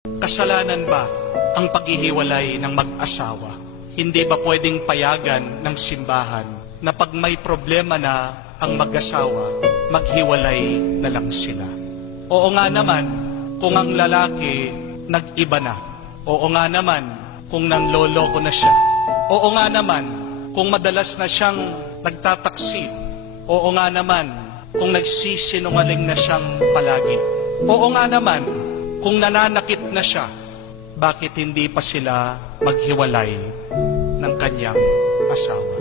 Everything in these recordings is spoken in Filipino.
Kasalanan ba ang paghihiwalay ng mag-asawa? Hindi ba pwedeng payagan ng simbahan na pag may problema na ang mag-asawa, maghiwalay na lang sila? Oo nga naman kung ang lalaki nag-iba na. Oo nga naman kung nanloloko na siya. Oo nga naman kung madalas na siyang nagtataksil. Oo nga naman kung nagsisinungaling na siyang palagi. Oo nga naman kung nananakit na siya, bakit hindi pa sila maghiwalay ng kanyang asawa?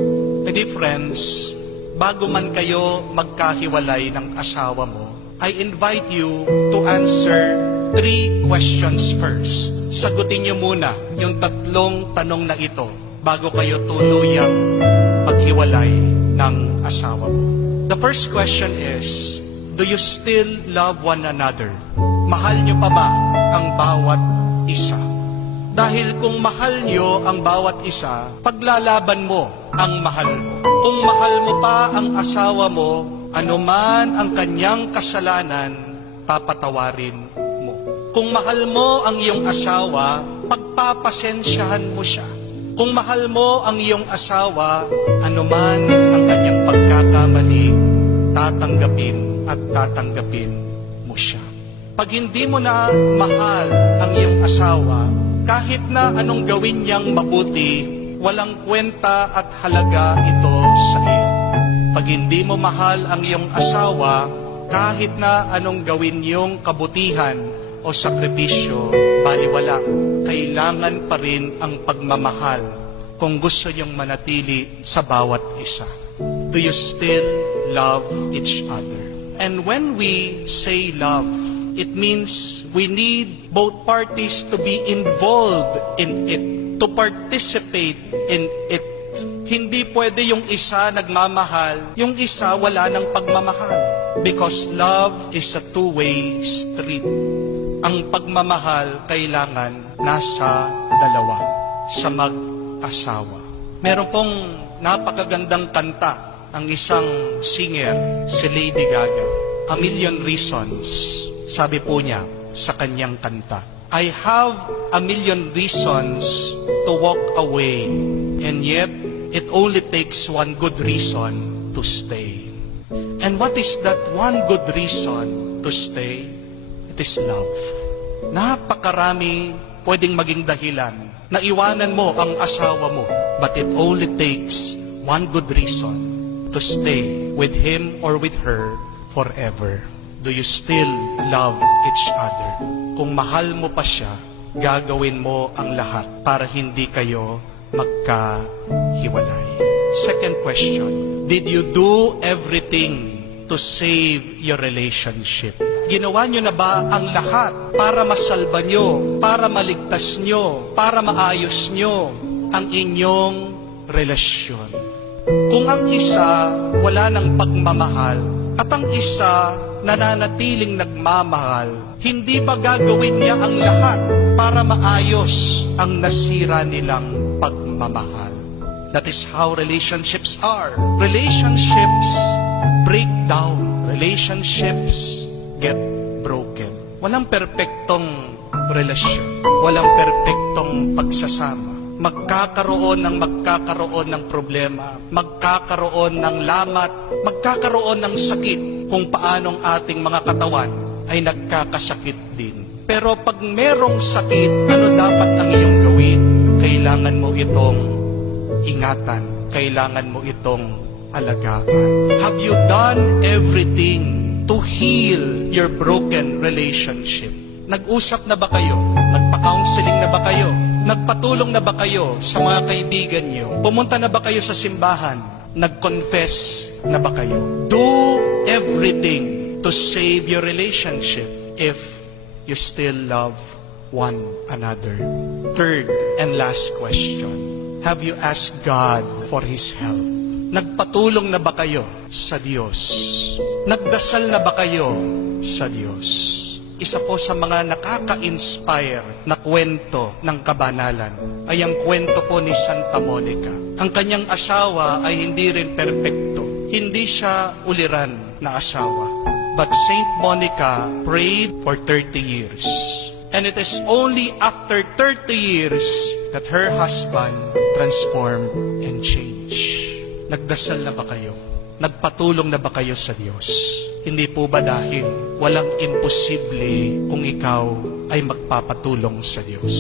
My dear friends, bago man kayo magkahiwalay ng asawa mo, I invite you to answer 3 questions first. Sagutin niyo muna yung 3 tanong na ito bago kayo tuluyang maghiwalay ng asawa mo. The first question is, do you still love one another? Mahal niyo pa ba ang bawat isa? Dahil kung mahal niyo ang bawat isa, paglalaban mo ang mahal mo. Kung mahal mo pa ang asawa mo, anuman ang kanyang kasalanan, papatawarin mo. Kung mahal mo ang iyong asawa, pagpapasensyahan mo siya. Kung mahal mo ang iyong asawa, anuman ang kanyang pagkakamali, tatanggapin at tatanggapin mo siya. Pag hindi mo na mahal ang iyong asawa, kahit na anong gawin niyang mabuti, walang kwenta at halaga ito sa iyo. Pag hindi mo mahal ang iyong asawa, kahit na anong gawin niyong kabutihan o sakripisyo, baliwala, kailangan pa rin ang pagmamahal kung gusto niyong manatili sa bawat isa. Do you still love each other? And when we say love, it means we need both parties to be involved in it, to participate in it. Hindi pwede yung isa nagmamahal, yung isa wala ng pagmamahal. Because love is a two-way street. Ang pagmamahal kailangan nasa dalawa, sa mag-asawa. Meron pong napakagandang kanta ang isang singer, si Lady Gaga, A Million Reasons. Sabi po niya sa kanyang kanta, I have a million reasons to walk away, and yet it only takes one good reason to stay. And what is that one good reason to stay? It is love. Napakarami pwedeng maging dahilan na iwanan mo ang asawa mo, but it only takes one good reason to stay with him or with her forever. Do you still love each other? Kung mahal mo pa siya, gagawin mo ang lahat para hindi kayo magkahiwalay. Second question, did you do everything to save your relationship? Ginawa nyo na ba ang lahat para masalba nyo, para maligtas nyo, para maayos nyo ang inyong relasyon? Kung ang isa wala ng pagmamahal at ang isa nananatiling nagmamahal, hindi ba gagawin niya ang lahat para maayos ang nasira nilang pagmamahal? That is how relationships are. Relationships break down. Relationships get broken. Walang perpektong relasyon. Walang perpektong pagsasama. Magkakaroon ng problema, magkakaroon ng lamat, magkakaroon ng sakit kung paanong ating mga katawan ay nagkakasakit din. Pero pag merong sakit, ano dapat ang iyong gawin? Kailangan mo itong ingatan, kailangan mo itong alagaan. Have you done everything to heal your broken relationship? Nag-usap na ba kayo? Nagpa-counseling na ba kayo? Nagpatulong na ba kayo sa mga kaibigan niyo? Pumunta na ba kayo sa simbahan? Nag-confess na ba kayo? Do everything to save your relationship if you still love one another. Third and last question, have you asked God for His help? Nagpatulong na ba kayo sa Diyos? Nagdasal na ba kayo sa Diyos? Isa po sa mga nakaka-inspire na kwento ng kabanalan ay ang kwento po ni Santa Monica. Ang kanyang asawa ay hindi rin perpekto. Hindi siya uliran na asawa. But Saint Monica prayed for 30 years. And it is only after 30 years that her husband transformed and changed. Nagdasal na ba kayo? Nagpatulong na ba kayo sa Diyos? Hindi po ba dahil walang imposible kung ikaw ay magpapatulong sa Diyos?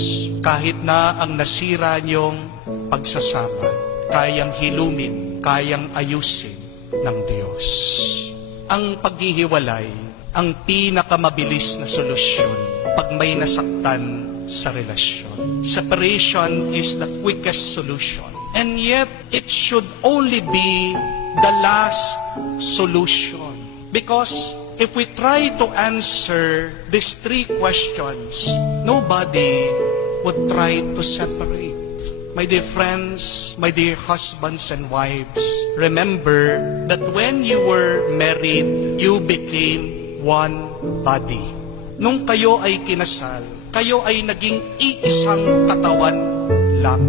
Kahit na ang nasira niyong pagsasama, kayang hilumin, kayang ayusin ng Diyos. Ang paghihiwalay, ang pinakamabilis na solusyon pag may nasaktan sa relasyon. Separation is the quickest solution. And yet, it should only be the last solution. Because if we try to answer these three questions, nobody would try to separate. My dear friends, my dear husbands and wives, remember that when you were married, you became one body. Nung kayo ay kinasal, kayo ay naging iisang katawan lang.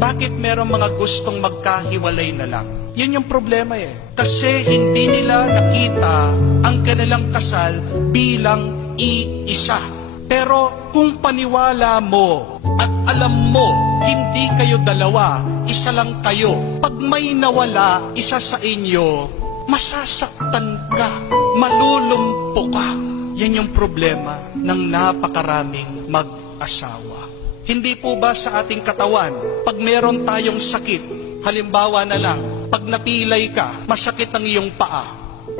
Bakit merong mga gustong magkahiwalay na lang? Yan yung problema eh. Kasi hindi nila nakita ang kanilang kasal bilang iisa. Pero kung paniwala mo at alam mo, hindi kayo dalawa, isa lang kayo. Pag may nawala isa sa inyo, masasaktan ka, malulumpo ka. Yan yung problema ng napakaraming mag-asawa. Hindi po ba sa ating katawan, pag meron tayong sakit, halimbawa na lang, pag napilay ka, masakit ang iyong paa,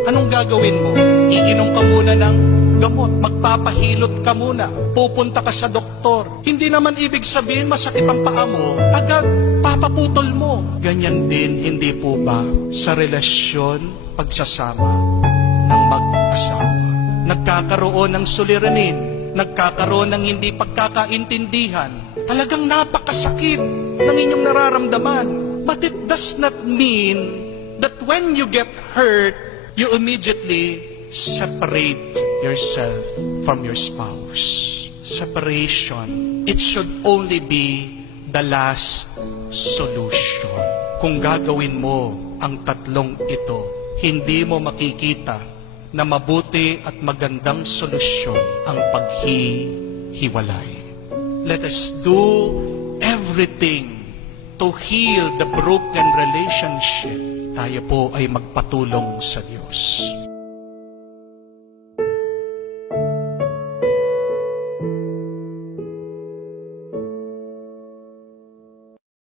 anong gagawin mo? Iinom ka muna ng gamot, magpapahilot ka muna, pupunta ka sa doktor. Hindi naman ibig sabihin masakit ang paa mo, agad papaputol mo. Ganyan din, hindi po ba sa relasyon, pagsasama ng mag-asawa? Nagkakaroon ng suliranin, nagkakaroon ng hindi pagkakaintindihan. Talagang napakasakit ng inyong nararamdaman. But it does not mean that when you get hurt, you immediately separate yourself from your spouse. Separation, it should only be the last solution. Kung gagawin mo ang tatlong ito, hindi mo makikita na mabuti at magandang solusyon ang paghihiwalay. Let us do everything to heal the broken relationship. Tayo po ay magpatulong sa Diyos.